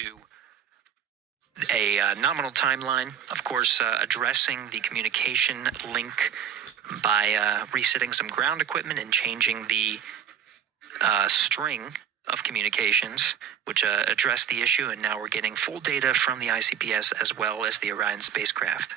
to a nominal timeline, of course, addressing the communication link by resetting some ground equipment and changing the string of communications, which addressed the issue, and now we're getting full data from the ICPS as well as the Orion spacecraft.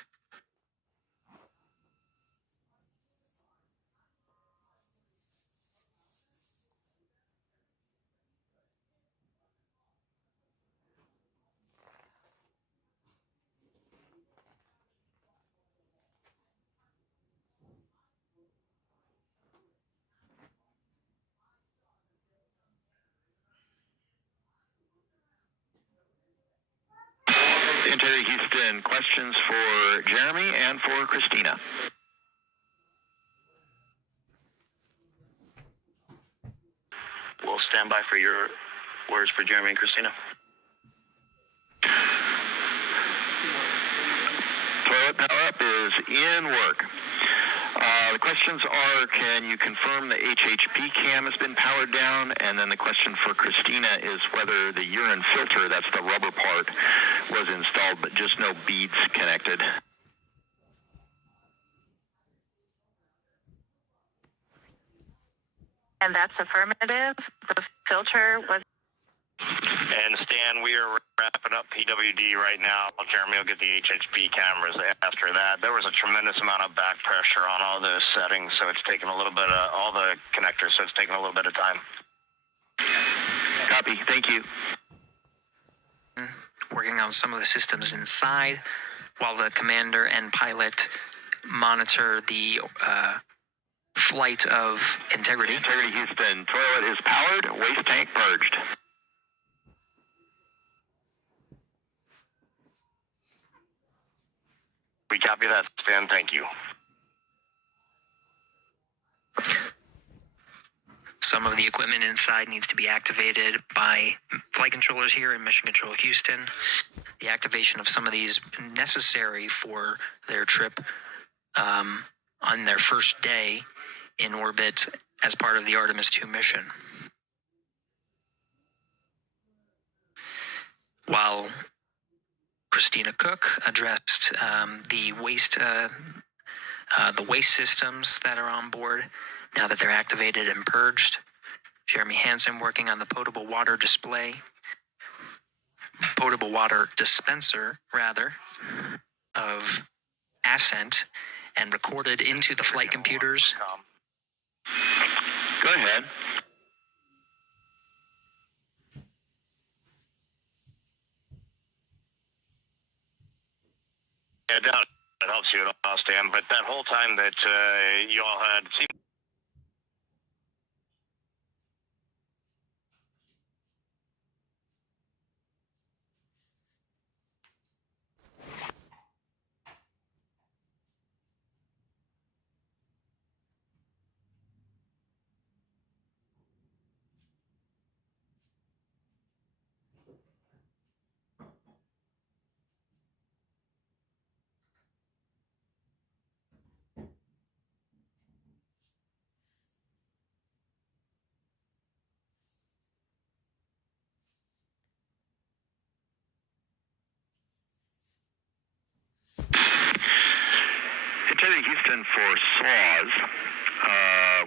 Interior Houston, questions for Jeremy and for Christina. We'll stand by for your words for Jeremy and Christina. Toilet power up is in work. The questions are, can you confirm the HHP cam has been powered down? And then the question for Christina is whether the urine filter, that's the rubber part, was installed, but just no beads connected. And that's affirmative. The filter was... And Stan, we are wrapping up PWD right now. Jeremy will get the HHP cameras after that. There was a tremendous amount of back pressure on all those settings, so it's taken a little bit of all the connectors, so it's taken a little bit of time. Copy. Thank you. Working on some of the systems inside while the commander and pilot monitor the flight of Integrity. Integrity Houston, toilet is powered, waste tank purged. We copy that, Stan. Thank you. Some of the equipment inside needs to be activated by flight controllers here in Mission Control Houston. The activation of some of these necessary for their trip on their first day in orbit as part of the Artemis II mission. While Christina Cook addressed the waste systems that are on board now that they're activated and purged. Jeremy Hansen working on the potable water dispenser of Ascent, and recorded into the flight computers. Go ahead. Yeah, I doubt it helps you at all, Stan, but that whole time that you all had... Integrity Houston for saws.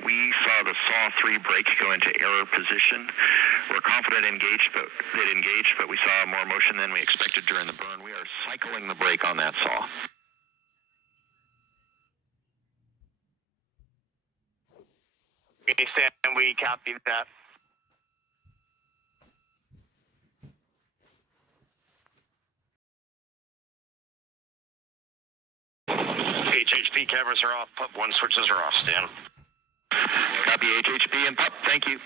We saw the saw 3 brake go into error position. We're confident it engaged, but we saw more motion than we expected during the burn. We are cycling the brake on that saw. Okay, Stan, we copy that. HHP cameras are off. Pup 1 switches are off, Stan. Copy HHP and Pup. Thank you.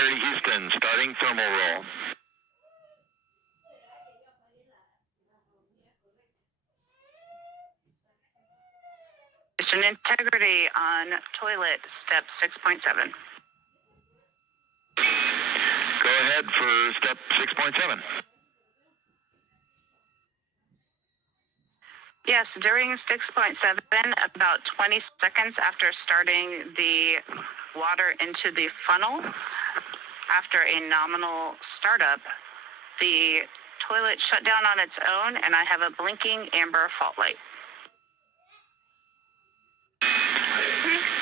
Integrity Houston, starting thermal roll. Houston Integrity on toilet, step 6.7. Go ahead for step 6.7. Yes, during 6.7, about 20 seconds after starting the water into the funnel, after a nominal startup, the toilet shut down on its own, and I have a blinking amber fault light.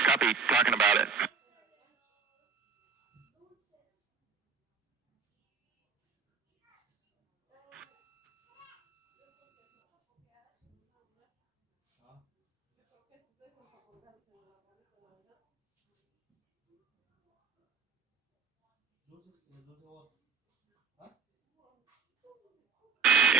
Copy, talking about it.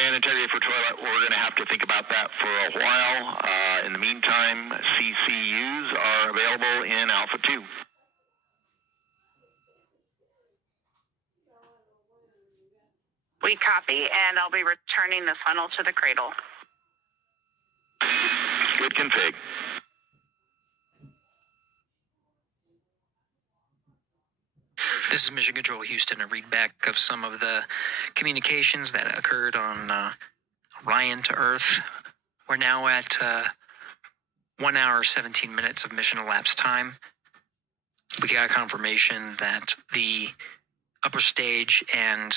And integrity for toilet, we're going to have to think about that for a while. In the meantime, CCUs are available in Alpha 2. We copy, and I'll be returning the funnel to the cradle. Good config. This is Mission Control Houston, a readback of some of the communications that occurred on Orion to Earth. We're now at 1 hour, 17 minutes of mission elapsed time. We got confirmation that the upper stage and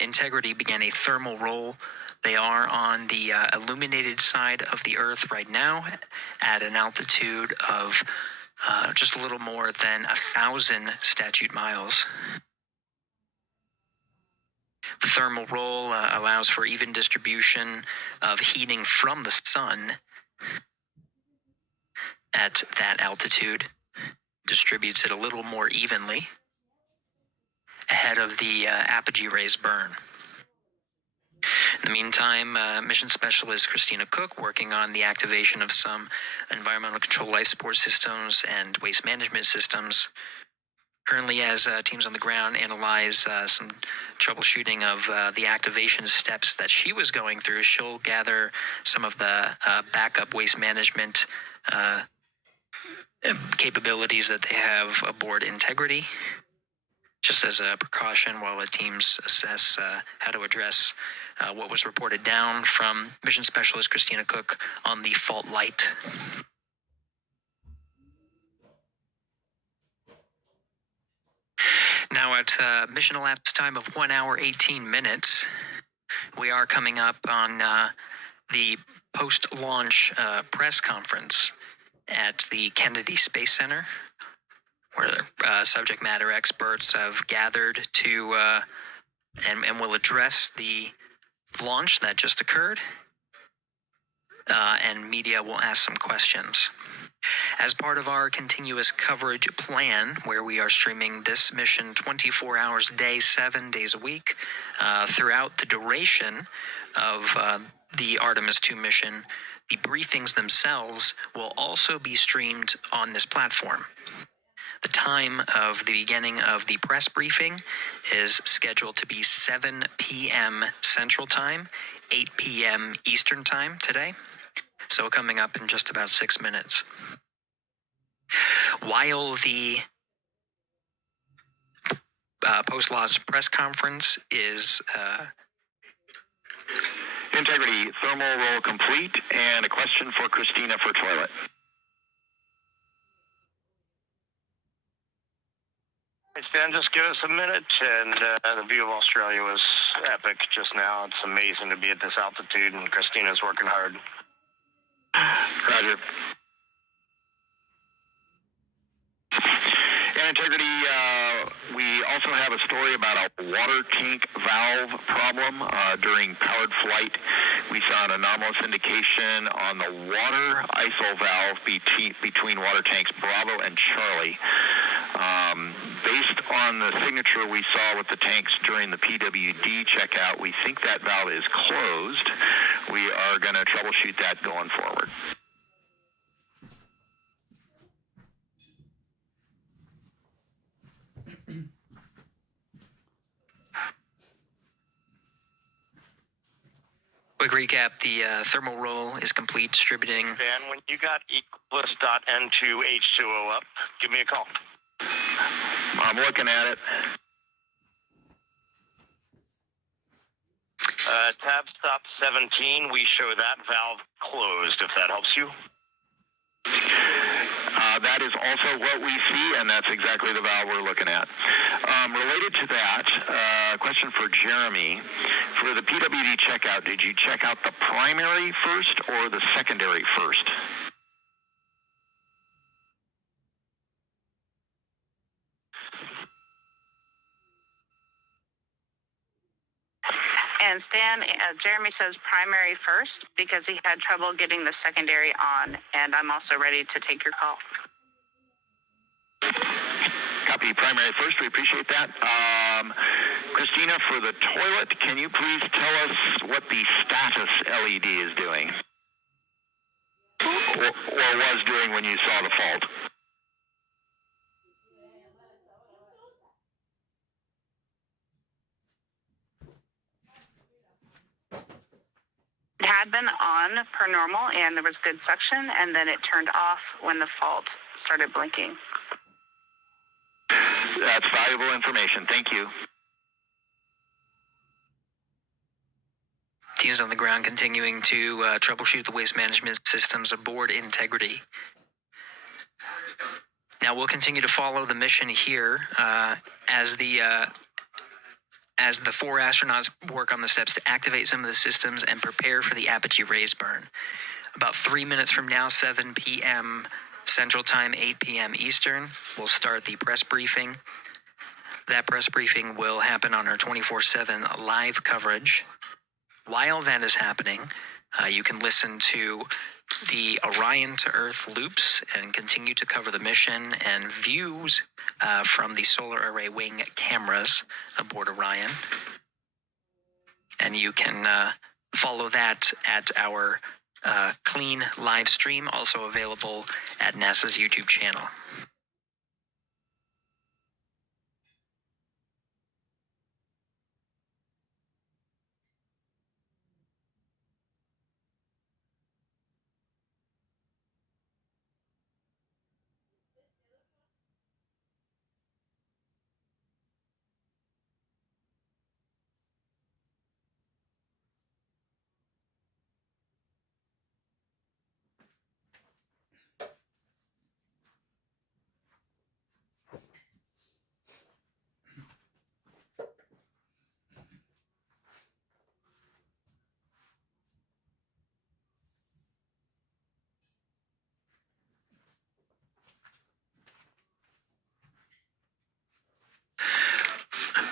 Integrity began a thermal roll. They are on the illuminated side of the Earth right now at an altitude of just a little more than 1,000 statute miles. The thermal roll allows for even distribution of heating from the sun at that altitude, distributes it a little more evenly ahead of the apogee rays burn. In the meantime, Mission Specialist Christina Cook working on the activation of some environmental control life support systems and waste management systems. Currently, as teams on the ground analyze some troubleshooting of the activation steps that she was going through, she'll gather some of the backup waste management capabilities that they have aboard Integrity, just as a precaution while the teams assess how to address what was reported down from Mission Specialist Christina Cook on the fault light. Now at mission elapsed time of 1 hour, 18 minutes, we are coming up on the post-launch press conference at the Kennedy Space Center, where subject matter experts have gathered to and will address the launch that just occurred, and media will ask some questions. As part of our continuous coverage plan, where we are streaming this mission 24 hours a day, 7 days a week, throughout the duration of the Artemis II mission, the briefings themselves will also be streamed on this platform. The time of the beginning of the press briefing is scheduled to be 7 p.m. Central Time, 8 p.m. Eastern Time today. So coming up in just about 6 minutes. While the post-launch press conference is... Integrity, thermal roll complete, and a question for Christina for toilet. Hey, Stan, just give us a minute, and the view of Australia was epic just now. It's amazing to be at this altitude, and Christina's working hard. Roger. And Integrity, we also have a story about a water tank valve problem during powered flight. We saw an anomalous indication on the water ISO valve between water tanks Bravo and Charlie. Based on the signature we saw with the tanks during the PWD checkout, we think that valve is closed. We are going to troubleshoot that going forward. Quick recap, the thermal roll is complete, distributing. Dan, when you got Equus.N2H2O up, give me a call. I'm looking at it. Tab stop 17, we show that valve closed, if that helps you. That is also what we see, and that's exactly the valve we're looking at. Related to that, question for Jeremy. For the PWD checkout, did you check out the primary first or the secondary first? And Stan, Jeremy says primary first because he had trouble getting the secondary on, and I'm also ready to take your call. Copy primary first, we appreciate that. Christina, for the toilet, can you please tell us what the status LED is doing? Or was doing when you saw the fault? It had been on per normal, and there was good suction, and then it turned off when the fault started blinking. That's valuable information. Thank you. Teams on the ground continuing to troubleshoot the waste management systems aboard Integrity. Now we'll continue to follow the mission here as the four astronauts work on the steps to activate some of the systems and prepare for the apogee raise burn. About 3 minutes from now, 7 p.m. Central Time, 8 p.m. Eastern, we'll start the press briefing. That press briefing will happen on our 24/7 live coverage. While that is happening, you can listen to the Orion to Earth loops and continue to cover the mission and views from the solar array wing cameras aboard Orion. And you can follow that at our clean live stream, also available at NASA's YouTube channel.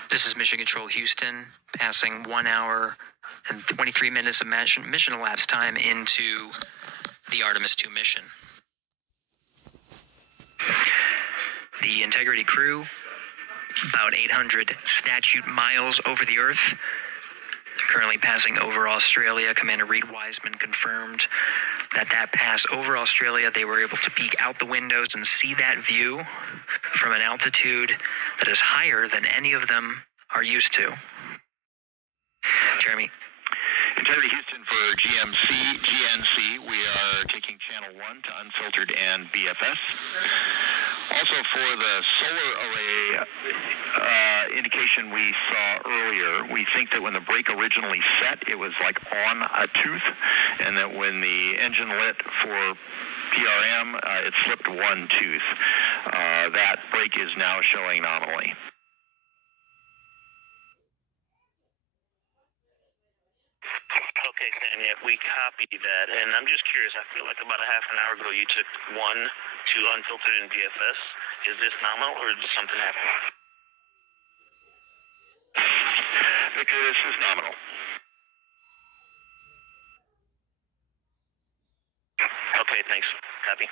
This is Mission Control Houston, passing 1 hour and 23 minutes of mission elapsed time into the Artemis II mission. The Integrity crew, about 800 statute miles over the Earth. They're currently passing over Australia. Commander Reed Wiseman confirmed that pass over Australia, they were able to peek out the windows and see that view from an altitude that is higher than any of them are used to. Jeremy. Integrity Houston for GNC, we are taking channel 1 to unfiltered and BFS. Also for the solar array indication we saw earlier, we think that when the brake originally set, it was like on a tooth, and that when the engine lit for PRM, it slipped one tooth. That brake is now showing nominally. Okay, Sam, yeah, we copied that, and I'm just curious, I feel like about a half an hour ago you took 1 to unfiltered and BFS. Is this nominal, or did something happen? Victor, this is nominal. Okay, thanks. Copy.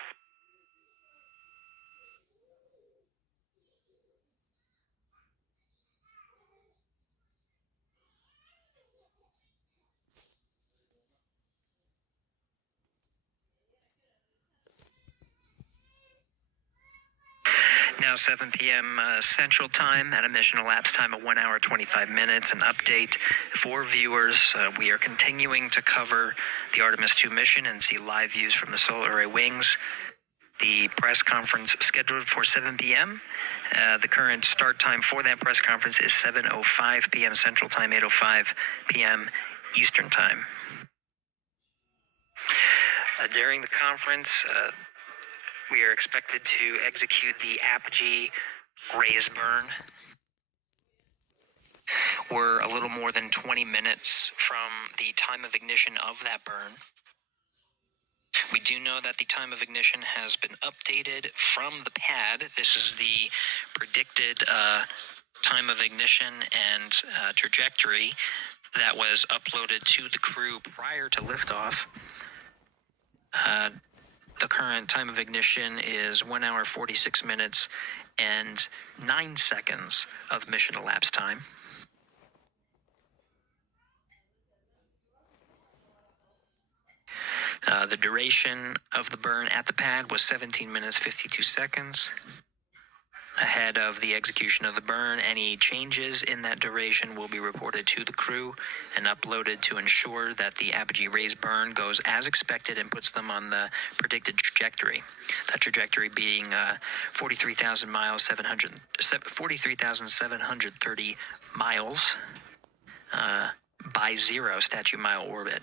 now 7 p.m. Central Time at a mission elapsed time of 1 hour 25 minutes. An update for viewers. We are continuing to cover the Artemis 2 mission and see live views from the solar array wings. The press conference scheduled for 7 p.m. The current start time for that press conference is 7:05 p.m. Central Time, 8:05 p.m. Eastern Time. During the conference, we are expected to execute the apogee raise burn. We're a little more than 20 minutes from the time of ignition of that burn. We do know that the time of ignition has been updated from the pad. This is the predicted time of ignition and trajectory that was uploaded to the crew prior to liftoff. The current time of ignition is 1 hour 46 minutes and 9 seconds of mission elapsed time. The duration of the burn at the pad was 17 minutes 52 seconds. Ahead of the execution of the burn, any changes in that duration will be reported to the crew and uploaded to ensure that the apogee raise burn goes as expected and puts them on the predicted trajectory. That trajectory being 43,730 miles by 0 statute mile orbit.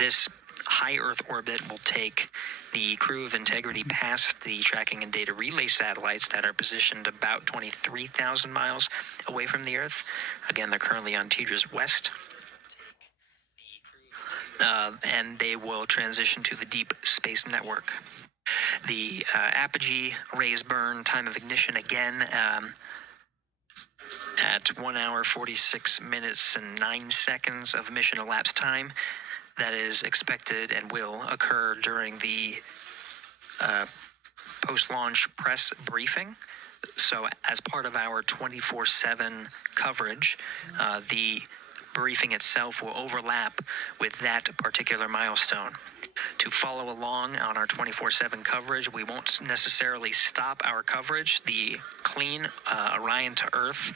This high Earth orbit will take the crew of Integrity past the tracking and data relay satellites that are positioned about 23,000 miles away from the Earth. Again, they're currently on Tidra's west. And they will transition to the Deep Space Network. The apogee raise burn time of ignition again at 1 hour 46 minutes and 9 seconds of mission elapsed time. That is expected and will occur during the post-launch press briefing. So as part of our 24/7 coverage, the briefing itself will overlap with that particular milestone. To follow along on our 24/7 coverage, we won't necessarily stop our coverage. The clean Orion to Earth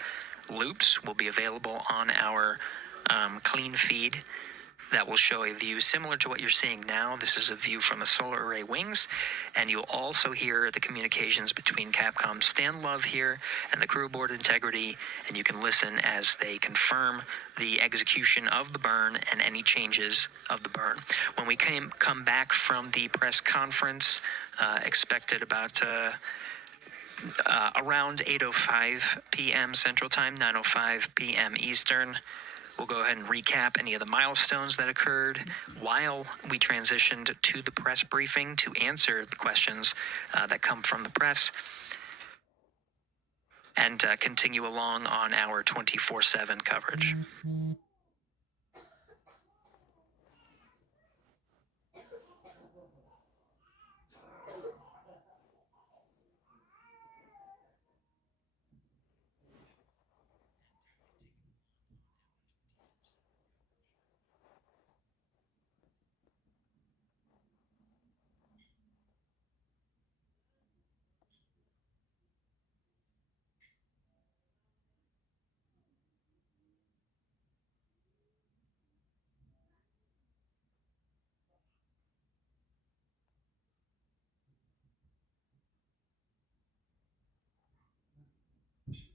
loops will be available on our clean feed. That will show a view similar to what you're seeing now. This is a view from the solar array wings, and you'll also hear the communications between Capcom's Stan Love here and the crew aboard Integrity, and you can listen as they confirm the execution of the burn and any changes of the burn. When we come back from the press conference, expected about around 8:05 p.m. Central Time, 9:05 p.m. Eastern, we'll go ahead and recap any of the milestones that occurred while we transitioned to the press briefing to answer the questions that come from the press, and continue along on our 24/7 coverage.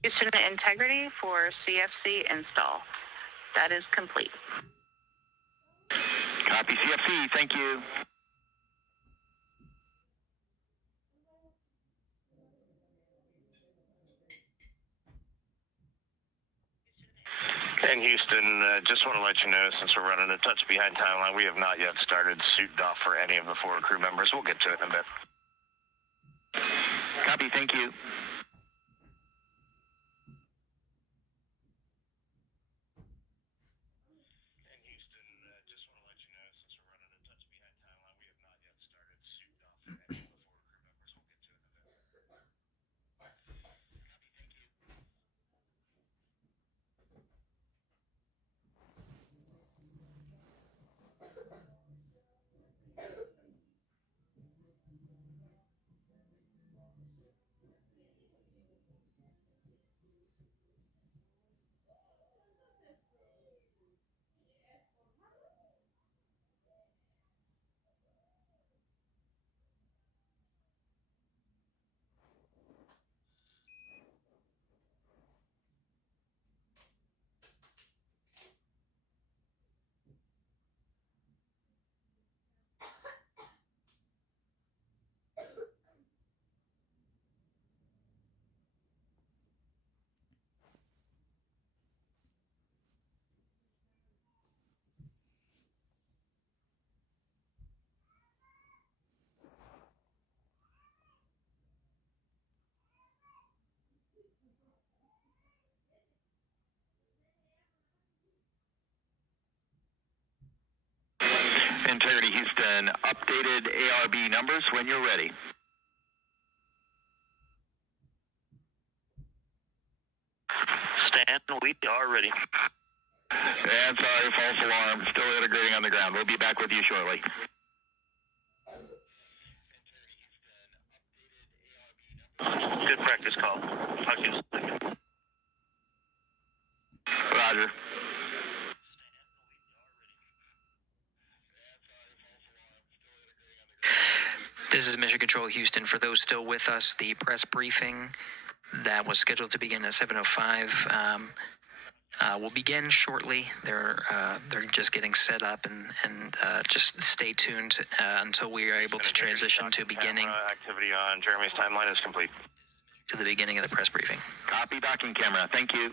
Houston Integrity for CFC install. That is complete. Copy CFC, thank you. In Houston, just want to let you know, since we're running a touch behind timeline, we have not yet started suit doff for any of the forward crew members. We'll get to it in a bit. Copy, thank you. Integrity Houston, updated ARB numbers when you're ready. Stan, we are ready. And sorry, false alarm. Still integrating on the ground. We'll be back with you shortly. Good practice call. Talk to you in a second. Roger. This is Mission Control Houston. For those still with us, the press briefing that was scheduled to begin at 7:05 will begin shortly. They're just getting set up, and just stay tuned until we are able to transition to beginning Activity on Jeremy's timeline is complete. to the beginning of the press briefing. Copy docking camera. Thank you.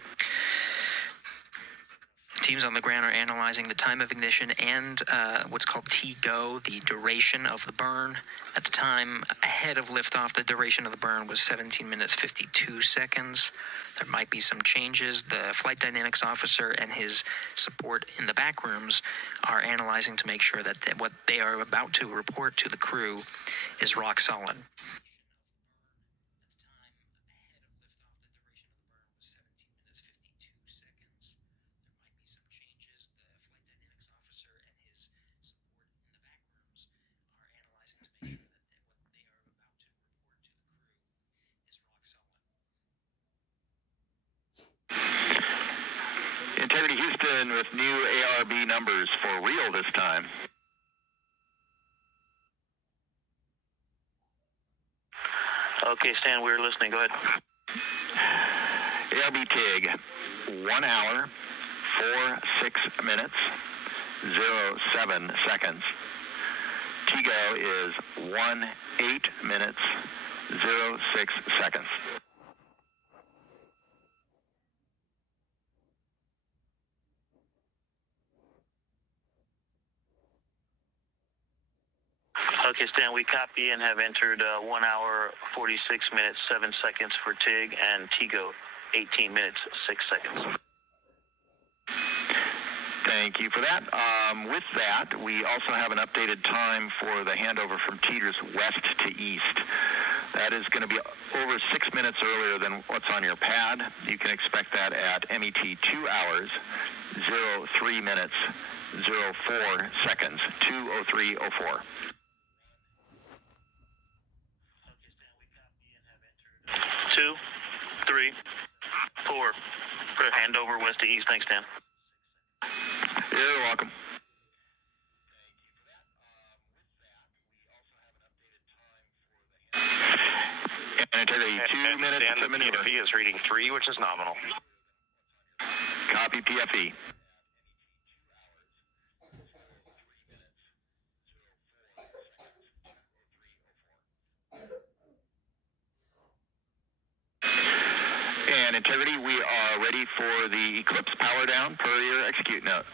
Teams on the ground are analyzing the time of ignition and what's called T-GO, the duration of the burn. At the time ahead of liftoff, the duration of the burn was 17 minutes 52 seconds. There might be some changes. The flight dynamics officer and his support in the back rooms are analyzing to make sure that what they are about to report to the crew is rock solid. Integrity Houston with new ARB numbers for real this time. Okay, Stan, we're listening. Go ahead. ARB TIG, 1 hour, 46 minutes, 07 seconds. TIGO is 18 minutes, 06 seconds. Okay, Stan, we copy and have entered 1 hour, 46 minutes, 7 seconds for TIG, and TIGO, 18 minutes, 6 seconds. Thank you for that. With that, we also have an updated time for the handover from Teeters west to east. That is going to be over 6 minutes earlier than what's on your pad. You can expect that at MET 2 hours, 03 minutes, 04 seconds, 2:03:04. 2, 3, 4. For handover west to east. Thanks, Dan. You're welcome. And integrity 2 minutes. Dan, the PFE is reading 3, which is nominal. Copy PFE. And integrity, we are ready for the Eclipse power down per your execute note.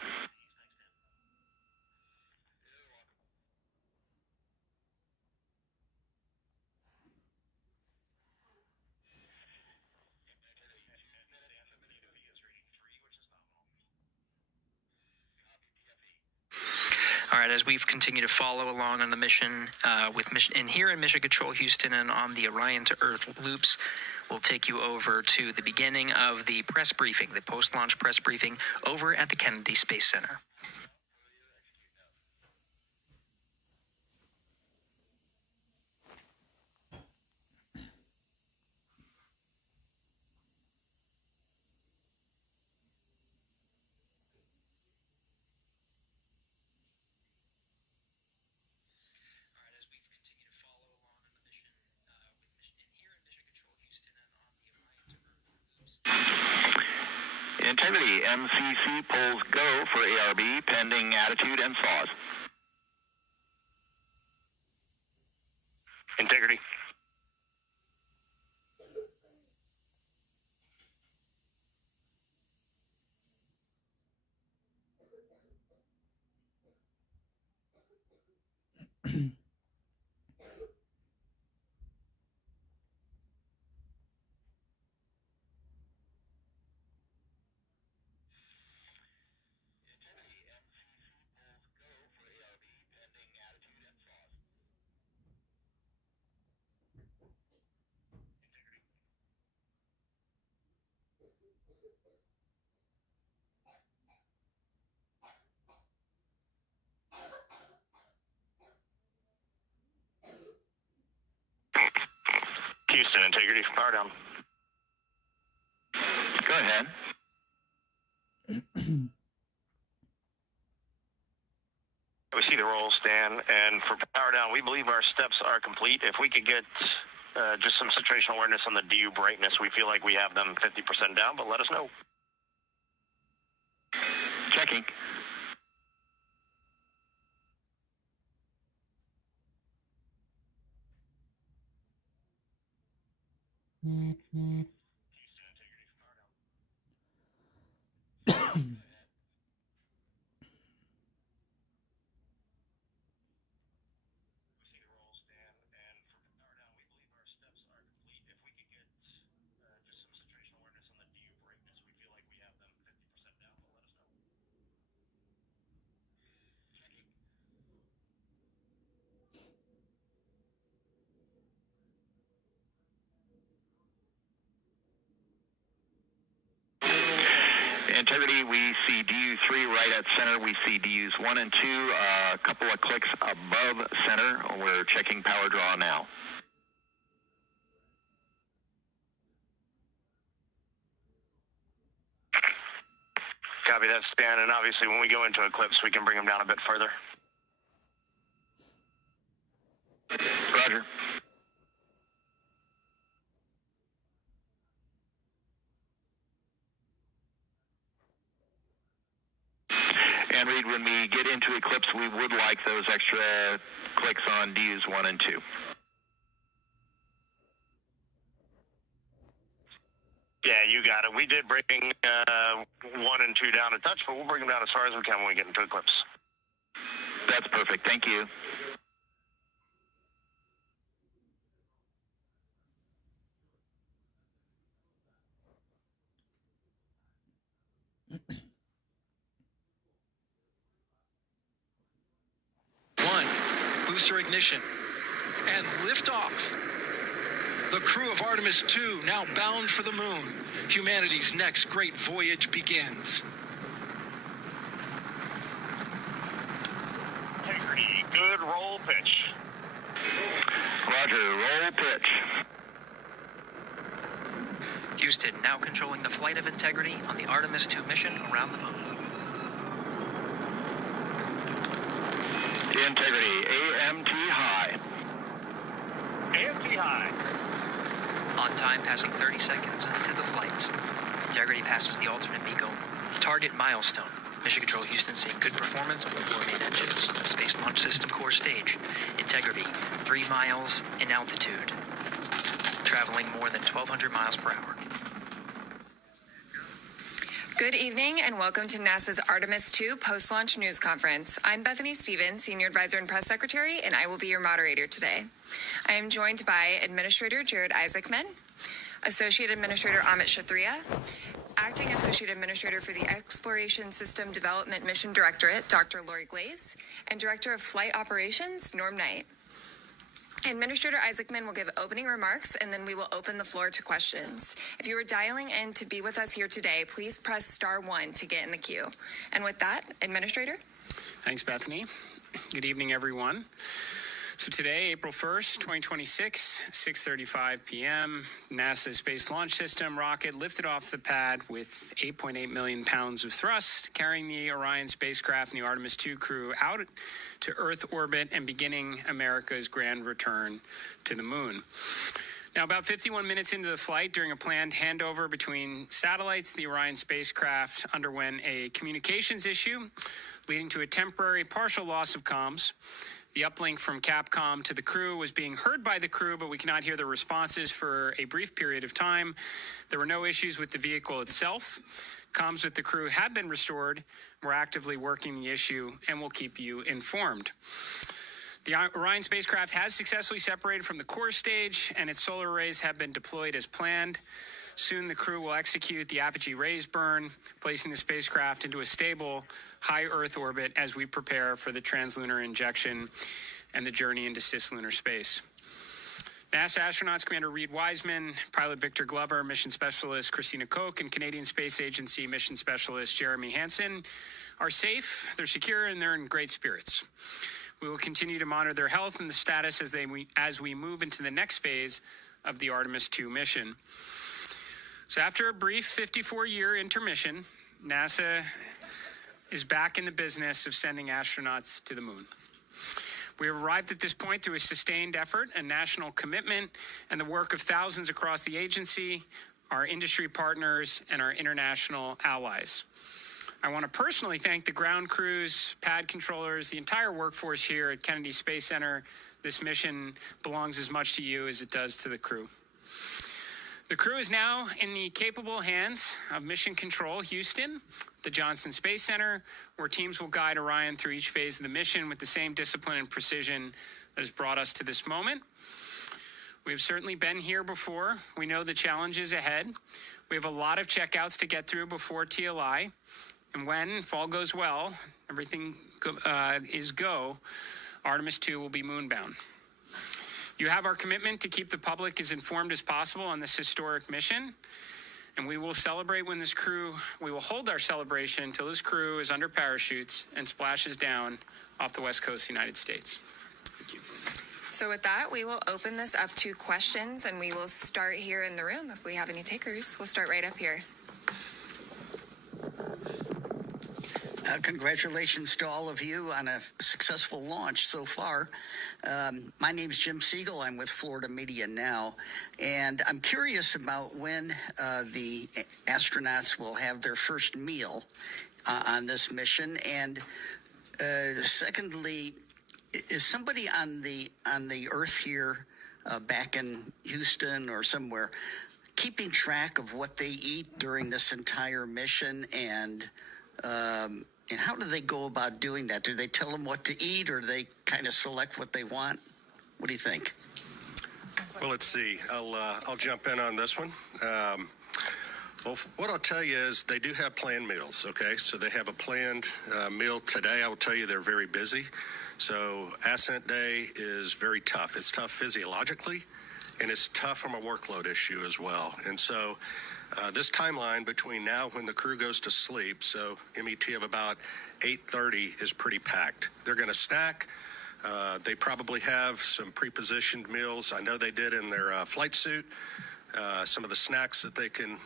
All right, as we've continued to follow along on the mission, and here in Mission Control Houston and on the Orion to Earth loops, we'll take you over to the beginning of the press briefing, the post-launch press briefing over at the Kennedy Space Center. Integrity, MCC pulls go for ARB pending attitude and saws. Integrity. power down. Go ahead. We see the roll, Stan, and for power down, we believe our steps are complete. If we could get just some situational awareness on the DU brightness, we feel like we have them 50% down, but let us know. Checking. Integrity, we see DU3 right at center. We see DUs 1 and 2, a couple of clicks above center. We're checking power draw now. Copy that, Stan, and obviously when we go into eclipse, we can bring them down a bit further. Roger. And Reed, when we get into eclipse, we would like those extra clicks on DUs 1 and 2. Yeah, you got it. We did bring 1 and 2 down a touch, but we'll bring them down as far as we can when we get into eclipse. That's perfect. Thank you. Booster ignition and liftoff. The crew of Artemis 2 now bound for the moon. Humanity's next great voyage begins. Integrity, good roll pitch. Roger, roll pitch. Houston now controlling the flight of Integrity on the Artemis 2 mission around the moon. Integrity, AMT high. AMT high. On time, passing 30 seconds into the flights. Integrity passes the alternate BECO target milestone. Mission Control Houston seeing good performance on the 4 main engines. Space Launch System core stage. Integrity, 3 miles in altitude. Traveling more than 1,200 miles per hour. Good evening and welcome to NASA's Artemis 2 post-launch news conference. I'm Bethany Stevens, Senior Advisor and Press Secretary, and I will be your moderator today. I am joined by Administrator Jared Isaacman, Associate Administrator Amit Kshatriya, Acting Associate Administrator for the Exploration System Development Mission Directorate, Dr. Lori Glaze, and Director of Flight Operations, Norm Knight. Administrator Isaacman will give opening remarks, and then we will open the floor to questions. If you are dialing in to be with us here today, please press *1 to get in the queue. And with that, Administrator. Thanks, Bethany. Good evening, everyone. So today, April 1st, 2026, 6:35 p.m., NASA Space Launch System rocket lifted off the pad with 8.8 million pounds of thrust, carrying the Orion spacecraft and the Artemis 2 crew out to Earth orbit and beginning America's grand return to the moon. Now, about 51 minutes into the flight, during a planned handover between satellites, the Orion spacecraft underwent a communications issue, leading to a temporary partial loss of comms. The uplink from Capcom to the crew was being heard by the crew, but we cannot hear the responses for a brief period of time. There were no issues with the vehicle itself. Comms with the crew have been restored. We're actively working the issue, and we'll keep you informed. The Orion spacecraft has successfully separated from the core stage, and its solar arrays have been deployed as planned. Soon, the crew will execute the apogee raise burn, placing the spacecraft into a stable, high Earth orbit as we prepare for the translunar injection and the journey into cislunar space. NASA astronauts Commander Reed Wiseman, pilot Victor Glover, mission specialist Christina Koch, and Canadian Space Agency mission specialist Jeremy Hansen are safe, they're secure, and they're in great spirits. We will continue to monitor their health and the status as we move into the next phase of the Artemis II mission. So after a brief 54-year intermission, NASA is back in the business of sending astronauts to the moon. We have arrived at this point through a sustained effort, a national commitment, and the work of thousands across the agency, our industry partners, and our international allies. I want to personally thank the ground crews, pad controllers, the entire workforce here at Kennedy Space Center. This mission belongs as much to you as it does to the crew. The crew is now in the capable hands of Mission Control Houston, the Johnson Space Center, where teams will guide Orion through each phase of the mission with the same discipline and precision that has brought us to this moment. We've certainly been here before. We know the challenges ahead. We have a lot of checkouts to get through before TLI. And when, if all goes well, everything is go, Artemis II will be moonbound. You have our commitment to keep the public as informed as possible on this historic mission. And we will celebrate when we will hold our celebration until this crew is under parachutes and splashes down off the west coast of the United States. Thank you. So with that, we will open this up to questions, and we will start here in the room. If we have any takers, we'll start right up here. Congratulations to all of you on a successful launch so far. My name is Jim Siegel. I'm with Florida Media Now, and I'm curious about when the astronauts will have their first meal on this mission. And secondly, is somebody on the Earth here, back in Houston or somewhere, keeping track of what they eat during this entire mission, and how do they go about doing that? Do they tell them what to eat, or do they kind of select what they want? What do you think? Well, let's see. I'll jump in on this one. Well, what I'll tell you is they do have planned meals, okay? So they have a planned meal today. I will tell you they're very busy. So ascent day is very tough. It's tough physiologically, and it's tough from a workload issue as well. And so this timeline between now when the crew goes to sleep, so MET of about 8:30 is pretty packed. They're going to snack. They probably have some pre-positioned meals. I know they did in their flight suit. Some of the snacks that they can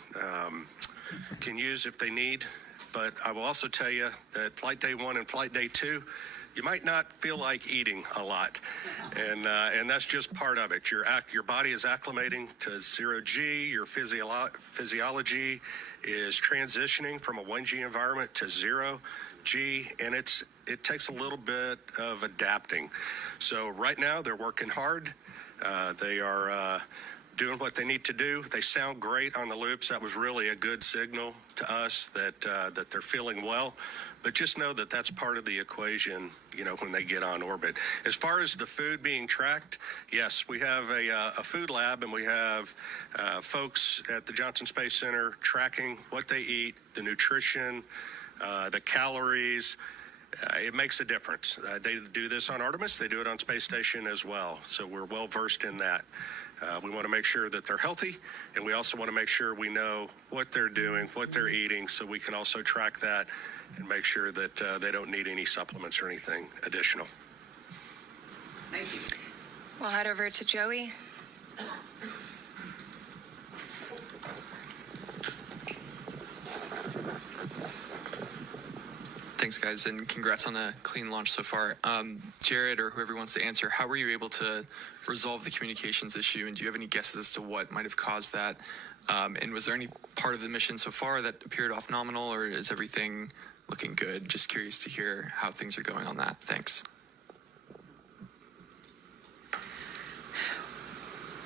use if they need. But I will also tell you that flight day 1 and flight day 2, you might not feel like eating a lot, and that's just part of it. Your body is acclimating to 0G. Your physiology is transitioning from a 1G environment to 0G, and it takes a little bit of adapting. So right now they're working hard. They are doing what they need to do. They sound great on the loops. That was really a good signal to us that they're feeling well. But just know that that's part of the equation, when they get on orbit. As far as the food being tracked, yes, we have a food lab, and we have folks at the Johnson Space Center tracking what they eat, the nutrition, the calories. It makes a difference. They do this on Artemis. They do it on Space Station as well. So we're well versed in that. We want to make sure that they're healthy, and we also want to make sure we know what they're doing, what they're eating, so we can also track that and make sure that they don't need any supplements or anything additional. Thank you. We'll head over to Joey. Thanks, guys, and congrats on a clean launch so far. Jared, or whoever wants to answer, how were you able to resolve the communications issue, and do you have any guesses as to what might have caused that? And was there any part of the mission so far that appeared off nominal, or is everything looking good? Just curious to hear how things are going on that. Thanks.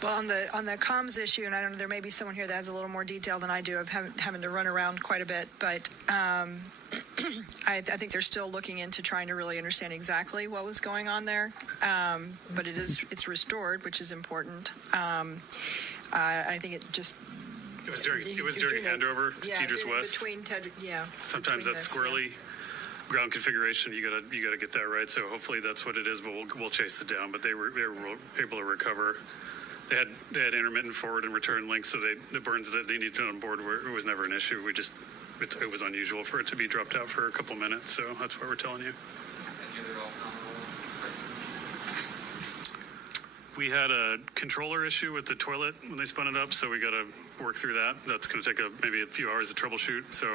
Well, on the comms issue, and I don't know, there may be someone here that has a little more detail than I do of having to run around quite a bit, but I think they're still looking into trying to really understand exactly what was going on there. But it's restored, which is important. I think it was during handover to Tedros West. Sometimes that's squirrely. Ground configuration, you gotta get that right. So hopefully that's what it is, but we'll chase it down. But they were able to recover. They had intermittent forward and return links, so the burns that they needed on board it was never an issue. It was unusual for it to be dropped out for a couple minutes, so that's what we're telling you. We had a controller issue with the toilet when they spun it up, so we got to work through that. That's going to take maybe a few hours to troubleshoot. So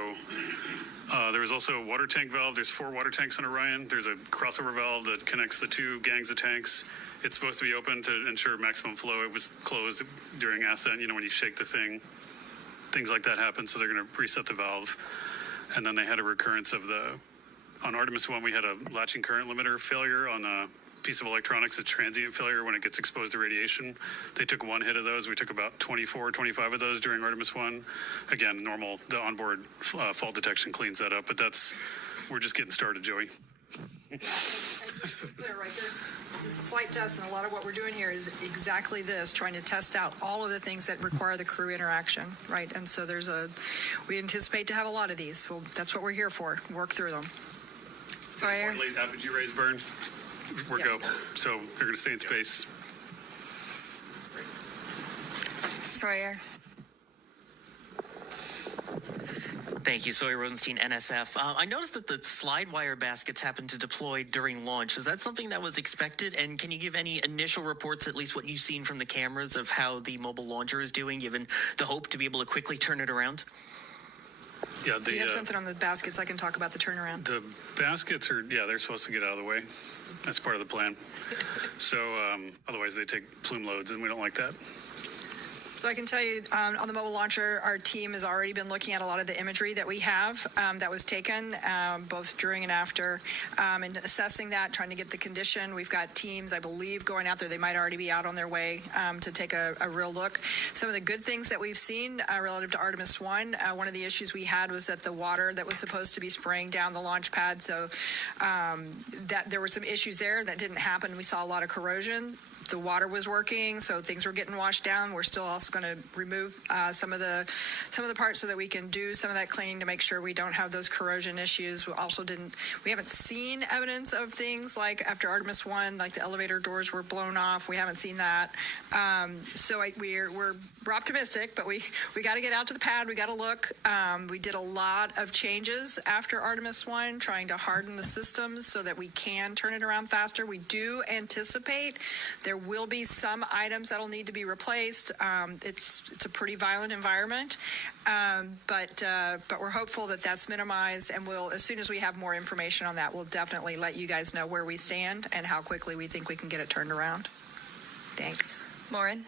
there was also a water tank valve. There's 4 water tanks on Orion. There's a crossover valve that connects the 2 gangs of tanks. It's supposed to be open to ensure maximum flow. It was closed during ascent. When you shake the thing, things like that happen. So they're going to reset the valve. And then they had a recurrence of on Artemis 1, we had a latching current limiter failure on a piece of electronics, a transient failure when it gets exposed to radiation. They took 1 hit of those. We took about 24, 25 of those during Artemis 1. Again, normal, the onboard fault detection cleans that up, but we're just getting started, Joey. And just to be clear, right, this is a flight test, and a lot of what we're doing here is exactly this, trying to test out all of the things that require the crew interaction, right? And so we anticipate to have a lot of these. Well, that's what we're here for, work through them. Sawyer? Apogee raise burn. Go. So they're going to stay in space. Sawyer? Thank you, Sawyer Rosenstein, NSF. I noticed that the slide wire baskets happened to deploy during launch. Is that something that was expected? And can you give any initial reports, at least what you've seen from the cameras, of how the mobile launcher is doing, given the hope to be able to quickly turn it around? Yeah, you have something on the baskets. I can talk about the turnaround. The baskets they're supposed to get out of the way. That's part of the plan. So otherwise they take plume loads, and we don't like that. So I can tell you on the mobile launcher, our team has already been looking at a lot of the imagery that we have that was taken both during and after and assessing that, trying to get the condition. We've got teams, I believe, going out there. They might already be out on their way to take a real look. Some of the good things that we've seen relative to Artemis 1, one of the issues we had was that the water that was supposed to be spraying down the launch pad, so that there were some issues there that didn't happen. We saw a lot of corrosion. The water was working, so things were getting washed down. We're still also going to remove some of the parts so that we can do some of that cleaning to make sure we don't have those corrosion issues. We haven't seen evidence of things like after Artemis 1, like the elevator doors were blown off. We haven't seen that. We're optimistic, but we got to get out to the pad. We got to look. We did a lot of changes after Artemis 1, trying to harden the systems so that we can turn it around faster. We do anticipate there will be some items that will need to be replaced. It's a pretty violent environment, but we're hopeful that that's minimized, and as soon as we have more information on that, we'll definitely let you guys know where we stand and how quickly we think we can get it turned around. Thanks. Lauren?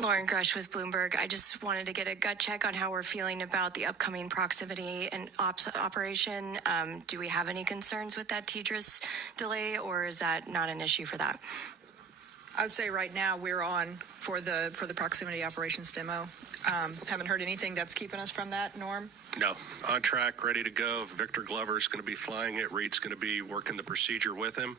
Lauren Grush with Bloomberg. I just wanted to get a gut check on how we're feeling about the upcoming proximity and ops operation. Do we have any concerns with that TDRS delay, or is that not an issue for that? I would say right now we're on for the proximity operations demo. Haven't heard anything that's keeping us from that, Norm? No, on track, ready to go. Victor Glover's going to be flying it. Reed's going to be working the procedure with him.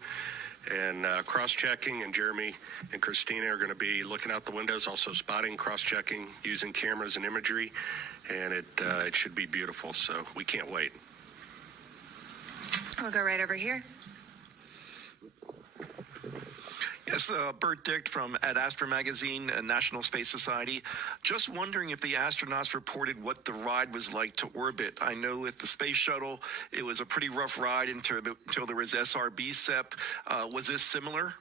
And cross-checking, and Jeremy and Christina are going to be looking out the windows, also spotting, cross-checking, using cameras and imagery, and it should be beautiful, so we can't wait. We'll go right over here. Yes, Bert Dick from Ad Astra Magazine, National Space Society. Just wondering if the astronauts reported what the ride was like to orbit. I know with the space shuttle, it was a pretty rough ride until there was SRB SEP. Was this similar?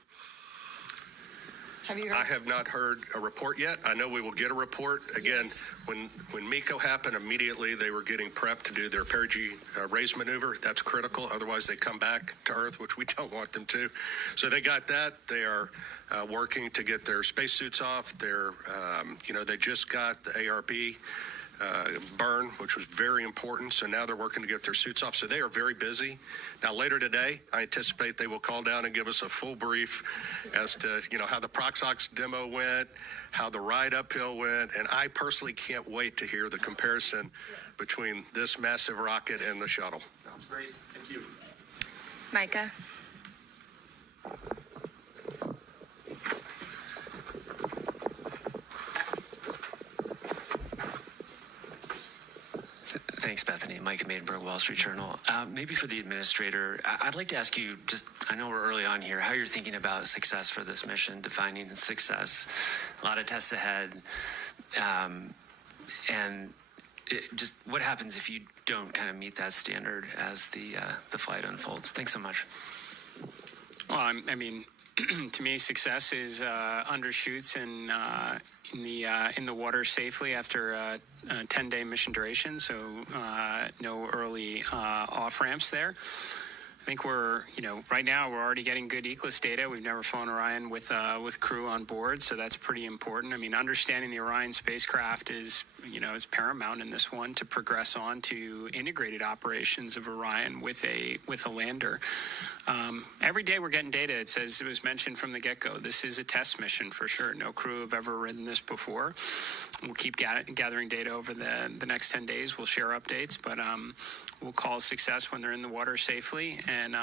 Have you heard? I have not heard a report yet. I know we will get a report. Again, yes. When MECO happened, immediately they were getting prepped to do their perigee raise maneuver. That's critical. Otherwise, they come back to Earth, which we don't want them to. So they got that. They are working to get their spacesuits off. They just got the ARB burn, which was very important. So now they're working to get their suits off. So they are very busy. Now, later today, I anticipate they will call down and give us a full brief as to, how the Proxox demo went, how the ride uphill went. And I personally can't wait to hear the comparison between this massive rocket and the shuttle. Sounds great. Thank you. Micah? Thanks, Bethany. Mike Maidenberg, Wall Street Journal. Maybe for the administrator, I'd like to ask you, I know we're early on here, how you're thinking about success for this mission, defining success. A lot of tests ahead. And just what happens if you don't kind of meet that standard as the flight unfolds? Thanks so much. Well, I mean, to me, success is undershoots in the water safely after a 10-day mission duration. So no early off ramps there. I think right now we're already getting good ECLIS data. We've never flown Orion with crew on board, so that's pretty important. I mean, understanding the Orion spacecraft is paramount in this one to progress on to integrated operations of Orion with a lander. Every day we're getting data. It says, it was mentioned from the get-go, this is a test mission for sure. No crew have ever ridden this before. We'll keep gathering data over the next 10 days. We'll share updates, but we'll call success when they're in the water safely, and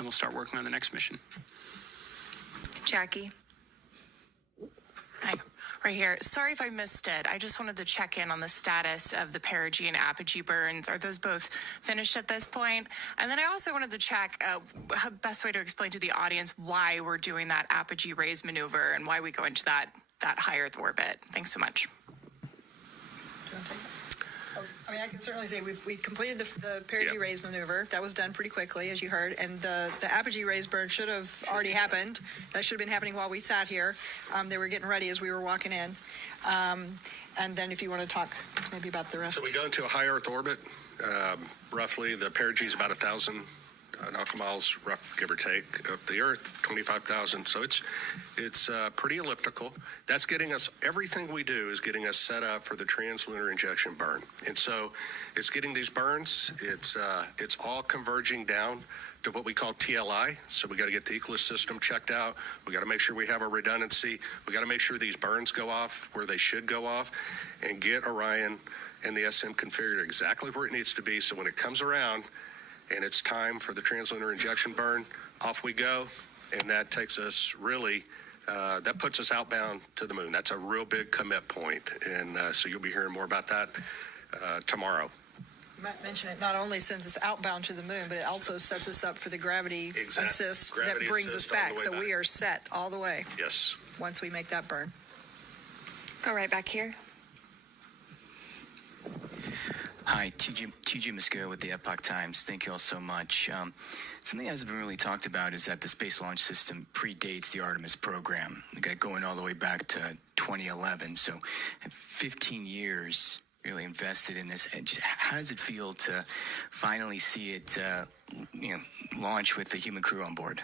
we'll start working on the next mission. Jackie. Hi. Right here. Sorry if I missed it. I just wanted to check in on the status of the perigee and apogee burns. Are those both finished at this point? And then I also wanted to check the best way to explain to the audience why we're doing that apogee raise maneuver and why we go into that high Earth orbit. Thanks so much. I mean, I can certainly say we completed the perigee raise maneuver. That was done pretty quickly, as you heard. And the apogee raise burn should have already happened. That should have been happening while we sat here. They were getting ready as we were walking in. And then if you want to talk maybe about the rest. So we go into a high Earth orbit. Roughly, the perigee is about 1,000 nautical miles, rough, give or take, of the Earth, 25,000. So it's pretty elliptical. That's getting us, everything we do is getting us set up for the translunar injection burn. And so it's getting these burns. It's all converging down to what we call TLI. So we got to get the ECLIS system checked out. We got to make sure we have a redundancy. We got to make sure these burns go off where they should go off and get Orion and the SM configured exactly where it needs to be. So when it comes around, and it's time for the translunar injection burn, off we go, and that takes us really, that puts us outbound to the moon. That's a real big commit point, and so you'll be hearing more about that tomorrow. You might mention it, not only sends us outbound to the moon, but it also sets us up for the gravity assist that brings us back. So we are set all the way. Yes. Once we make that burn. Go right back here. Hi, TJ Muscaro with the Epoch Times. Thank you all so much. Something that hasn't been really talked about is that the Space Launch System predates the Artemis program. We got going all the way back to 2011, so 15 years really invested in this. And just, how does it feel to finally see it launch with the human crew on board?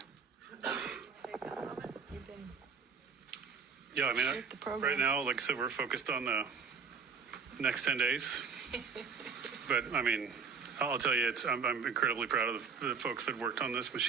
Yeah, I mean, right now, like I said, we're focused on the next 10 days. But I mean, I'll tell you, I'm incredibly proud of the folks that worked on this machine.